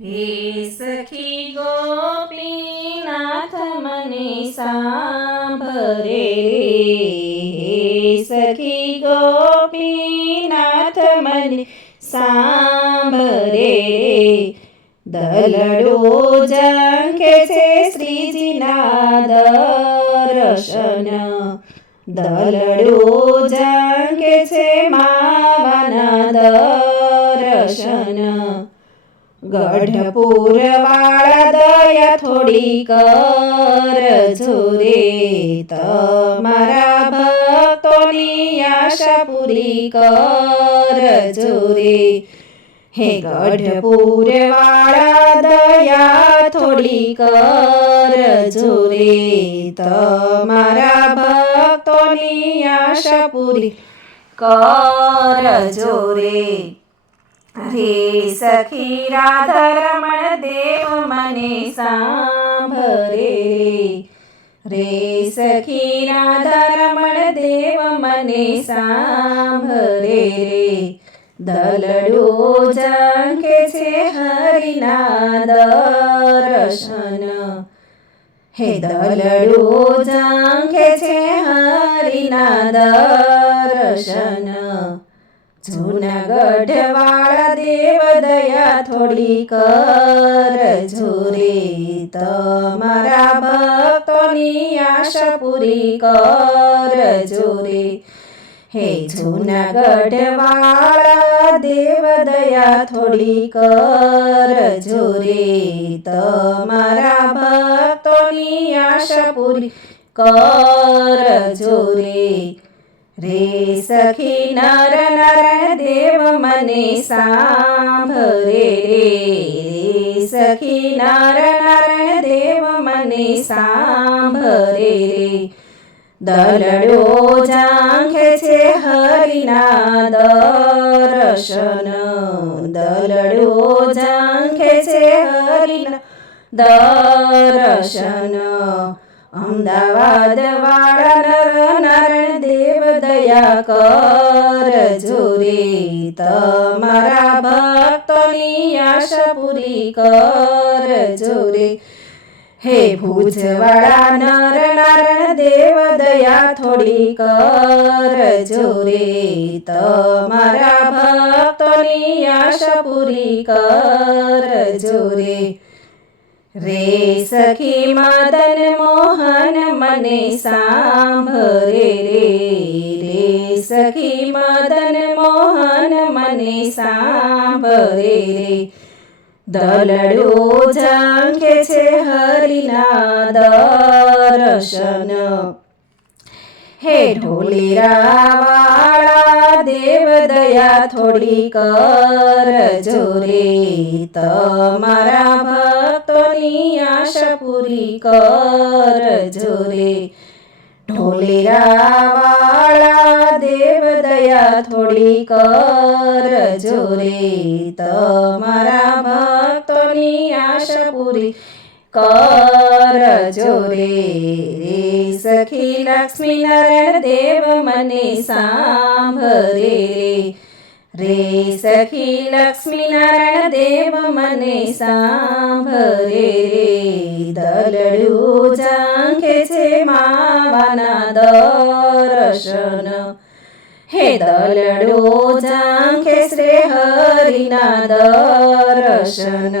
હે સખી ગોપીનાથ મને સાંભરે હે સખી ગોપીનાથ મને સાંભરે દલડો ઝંખે છે શ્રીજીના દર્શન દલડો ઝંખે છે માવાના દર્શન ગઢપુર વાળા દયા થોડી કરજો રે તમારા ભક્તોની આશા પૂરી કરજો રે હે ગઢપુર વાળા દયા થોડી કરજો રે તમારા ભક્તોની આશા પૂરી કરજો રે હે સખી રાધારમણ દેવ મને સાંભરે રે સખી રાધારમણ દેવ મને સાંભરે રે દલડો ઝંખે છે હરિના દર્શન હે દલડો ઝંખે છે હરિના દર્શન જૂનાગઢ વાળા દેવ દયા થોડી કરજો રે તમારા ભક્તોની આશા પૂરી કરજો રે હે જૂનાગઢ વાળા દેવ દયા થોડી કરજો રે તમારા ભક્તોની આશા પૂરી કરજો રે રે સખી નર નારાયણ દેવ મને સાંભરે રે સખી નર નારાયણ દેવ મને સાંભરે રે દલડો ઝંખે છે હરિના દર્શન દલડો ઝંખે છે હરિના દર્શન અમદાવાદ વાળા નર નારાયણ દેવ દયા કરજો રે તમારા ભક્તોની આશા પૂરી કરજો રે હે ભુજવાળા નર નારાયણ દેવ દયા થોડી કરજો રે તમારા ભક્તોની આશા પૂરી કરજો રે રે સખી મદન મોહન મને સાંભરે રે સખી મદન મોહન મને સાંભરે રે દલડો ઝંખે છે હરિના દર્શન હે ઢોલેરા વાળા દેવ દયા થોડી કરજો રે તમારા ભક્તોની આશા પૂરી કરજો રે ઢોલેરા વાળા દેવ દયા થોડી કરજો રે તમારા ભક્તોની આશા પૂરી કરજો રે રે સખી લક્ષ્મી નારાયણ દેવ મને સાંભરે રે સખી લક્ષ્મી નારાયણ દેવ મને સાંભરે રે દલડો ઝંખે છે માવાના દર્શન હે દલડો ઝંખે શ્રી હરિના દર્શન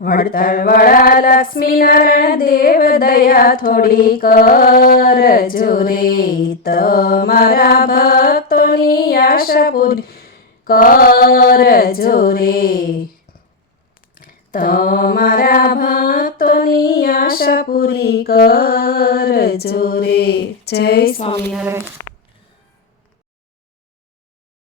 વડતાલવાળા લક્ષ્મી નારાયણ દેવ દયા થોડી કરજો રે તમારા ભક્તોની આશા પૂરી કરજો રે તમારા ભક્તોની આશા પૂરી કરજો રે જય સ્વામિનારાયણ